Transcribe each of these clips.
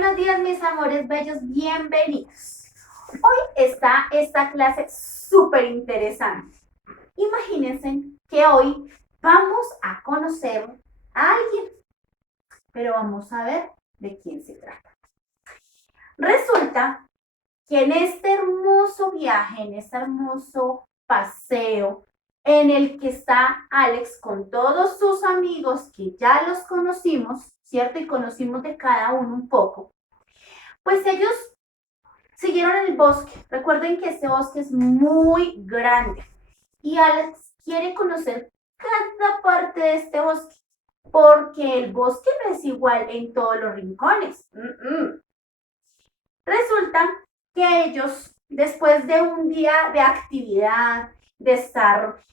Buenos días, mis amores bellos, bienvenidos. Hoy está esta clase súper interesante. Imagínense que hoy vamos a conocer a alguien, pero vamos a ver de quién se trata. Resulta que en este hermoso viaje, en este hermoso paseo, en el que está Alex con todos sus amigos que ya los conocimos, ¿cierto? Y conocimos de cada uno un poco. Pues ellos siguieron el bosque. Recuerden que este bosque es muy grande y Alex quiere conocer cada parte de este bosque porque el bosque no es igual en todos los rincones. Resulta que ellos, después de un día de actividad, de estar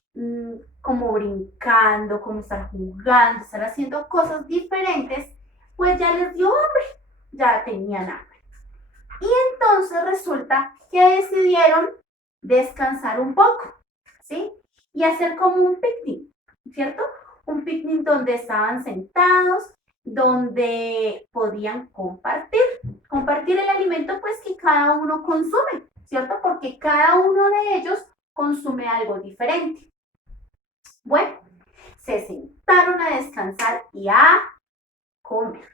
como brincando, como estar jugando, estar haciendo cosas diferentes, pues ya les dio hambre, ya tenían hambre. Y entonces resulta que decidieron descansar un poco, ¿sí? Y hacer como un picnic, ¿cierto? Un picnic donde estaban sentados, donde podían compartir el alimento pues que cada uno consume, ¿cierto? Porque cada uno de ellos consume algo diferente. Bueno, se sentaron a descansar y a comer.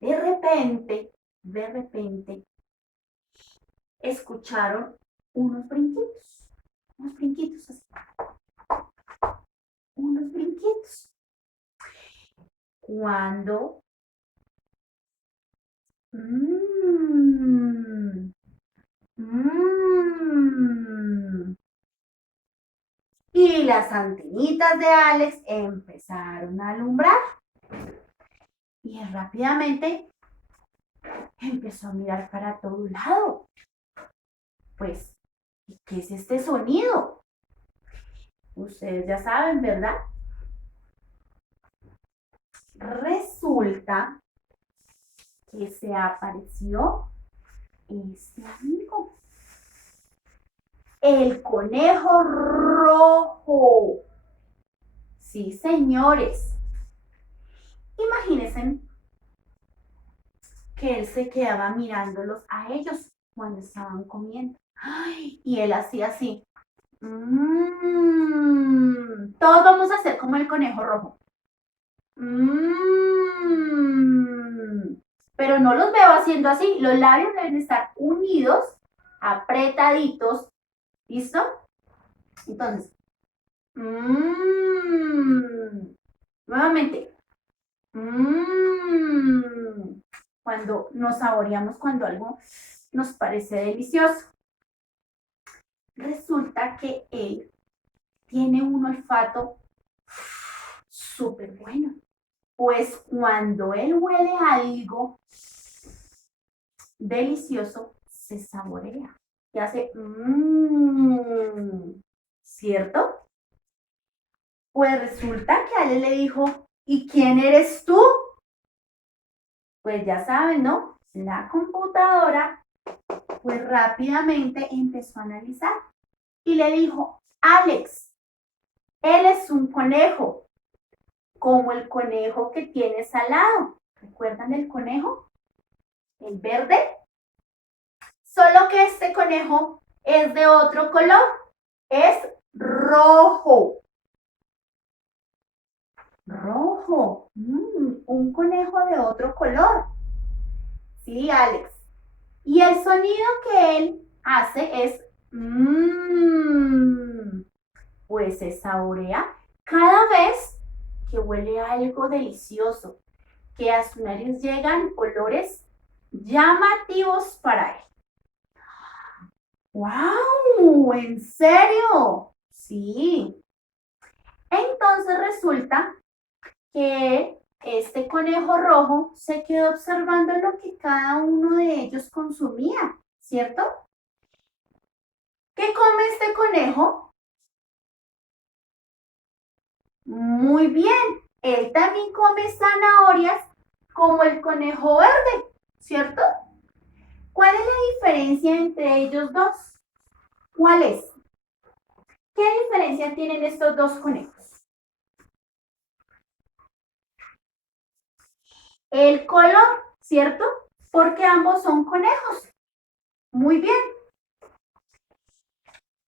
De repente, escucharon unos brinquitos así, unos brinquitos. Cuando y las antenitas de Alex empezaron a alumbrar y rápidamente empezó a mirar para todo lado. Pues, ¿qué es este sonido? Ustedes ya saben, ¿verdad? Resulta que se apareció este amigo, el conejo rojo. Sí, señores. Imagínense que él se quedaba mirándolos a ellos cuando estaban comiendo. Ay, y él hacía así. Todos vamos a hacer como el conejo rojo. Pero no los veo haciendo así. Los labios deben estar unidos, apretaditos. ¿Listo? Entonces, nuevamente. Cuando nos saboreamos, cuando algo nos parece delicioso. Resulta que él tiene un olfato súper bueno. Pues cuando él huele algo delicioso, se saborea y hace ¿cierto? Pues resulta que a él le dijo, ¿y quién eres tú? Pues ya saben, ¿no? La computadora pues rápidamente empezó a analizar y le dijo, Alex, él es un conejo, como el conejo que tienes al lado. ¿Recuerdan el conejo? El verde. Solo que este conejo es de otro color, es rojo. Rojo, un conejo de otro color. Sí, Alex. Y el sonido que él hace es pues se saborea cada vez que huele algo delicioso, que a su nariz llegan olores llamativos para él. ¡Wow! ¿En serio? Sí. Entonces resulta que este conejo rojo se quedó observando lo que cada uno de ellos consumía, ¿cierto? ¿Qué come este conejo? Muy bien, él también come zanahorias como el conejo verde, ¿cierto? ¿Cuál es la diferencia entre ellos dos? ¿Cuál es? ¿Qué diferencia tienen estos dos conejos? El color, ¿cierto? Porque ambos son conejos. Muy bien.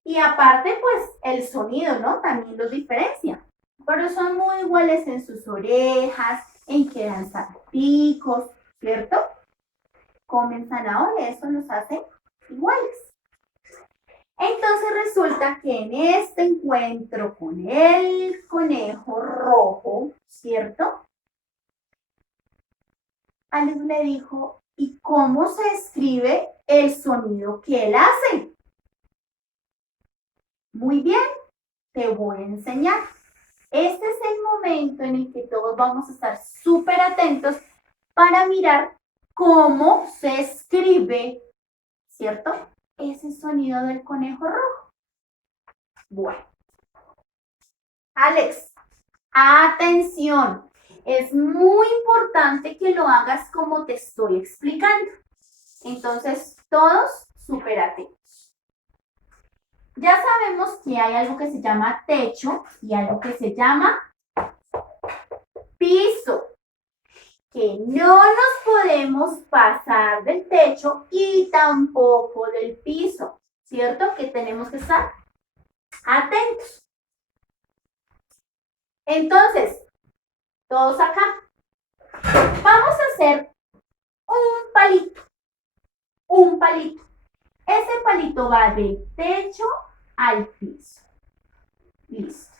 Y aparte, pues, el sonido, ¿no? También los diferencia. Pero son muy iguales en sus orejas, en que dan salpicos, ¿cierto? Comen zanahoria, eso los hace iguales. Entonces resulta que en este encuentro con el conejo rojo, ¿cierto? Alex le dijo, ¿y cómo se escribe el sonido que él hace? Muy bien, te voy a enseñar. Este es el momento en el que todos vamos a estar súper atentos para mirar cómo se escribe, ¿cierto? Ese sonido del conejo rojo. Bueno, Alex, atención. Es muy importante que lo hagas como te estoy explicando. Entonces, todos súper atentos. Ya sabemos que hay algo que se llama techo y algo que se llama piso. Que no nos podemos pasar del techo y tampoco del piso, ¿cierto? Que tenemos que estar atentos. Entonces, todos acá, vamos a hacer un palito, un palito. Ese palito va del techo al piso. Listo.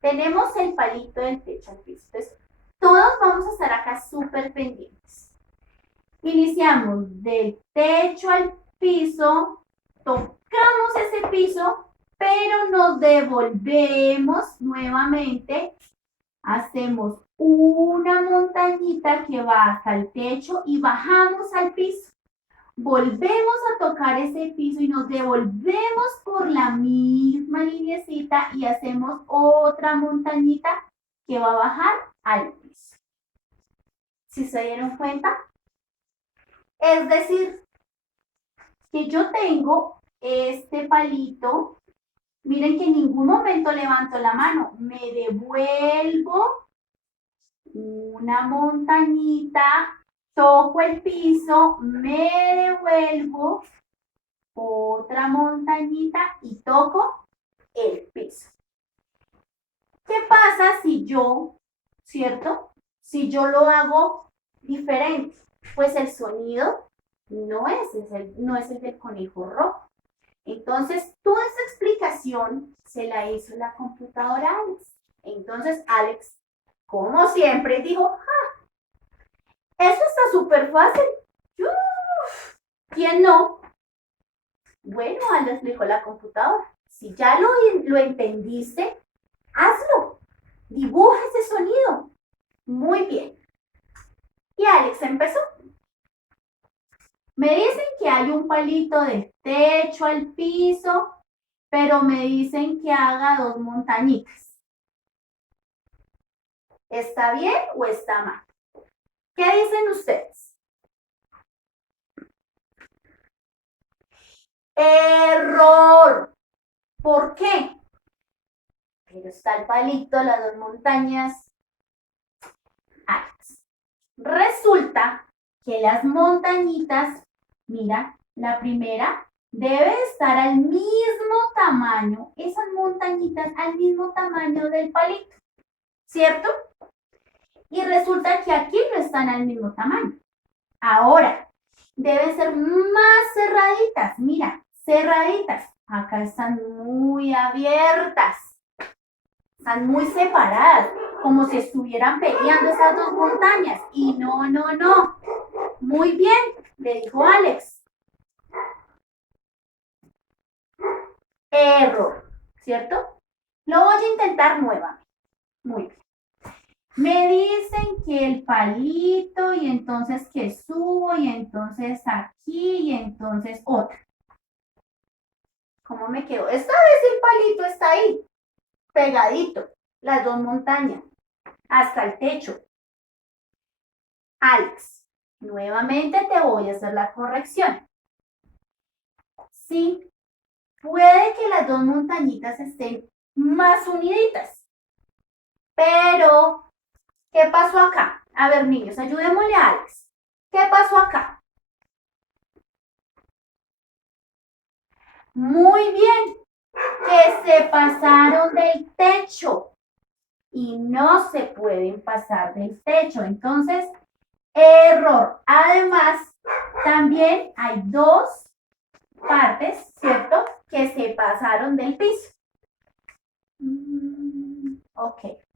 Tenemos el palito del techo al piso. Entonces, todos vamos a estar acá súper pendientes. Iniciamos del techo al piso, tocamos ese piso, pero nos devolvemos nuevamente, hacemos una montañita que va hasta el techo y bajamos al piso. Volvemos a tocar ese piso y nos devolvemos por la misma lineecita y hacemos otra montañita que va a bajar al piso. ¿Sí se dieron cuenta? Es decir, que yo tengo este palito, miren que en ningún momento levanto la mano, me devuelvo una montañita, toco el piso, me devuelvo otra montañita y toco el piso. ¿Qué pasa si yo, cierto? Si yo lo hago diferente, pues el sonido no es el del conejo rojo. Entonces, toda esa explicación se la hizo la computadora Alex. Entonces, Alex, como siempre, dijo, ¡ah! Eso está súper fácil. ¡Uf! ¿Quién no? Bueno, Alex le dijo la computadora. Si ya lo entendiste, hazlo. Dibuja ese sonido. Muy bien. Y Alex empezó. Me dicen que hay un palito del techo al piso, pero me dicen que haga dos montañitas. ¿Está bien o está mal? ¿Qué dicen ustedes? Error. ¿Por qué? Pero está el palito, las dos montañas. Alex. Resulta que las montañitas, mira, la primera debe estar al mismo tamaño, esas montañitas al mismo tamaño del palito, ¿cierto? Y resulta que aquí no están al mismo tamaño. Ahora, deben ser más cerraditas, mira, cerraditas. Acá están muy abiertas, están muy separadas, como si estuvieran peleando esas dos montañas. Y no, no, no. Muy bien, le dijo Alex. Error, ¿cierto? Lo voy a intentar nuevamente. Muy bien. Me dicen que el palito y entonces que subo y entonces aquí y entonces otra. ¿Cómo me quedo? Esta vez el palito está ahí, pegadito, las dos montañas, hasta el techo. Alex, nuevamente te voy a hacer la corrección. Sí, puede que las dos montañitas estén más uniditas, pero ¿qué pasó acá? A ver, niños, ayudémosle a Alex. ¿Qué pasó acá? Muy bien, que se pasaron del techo y no se pueden pasar del techo. Entonces, error. Además, también hay dos partes, ¿cierto? Que se pasaron del piso. Ok.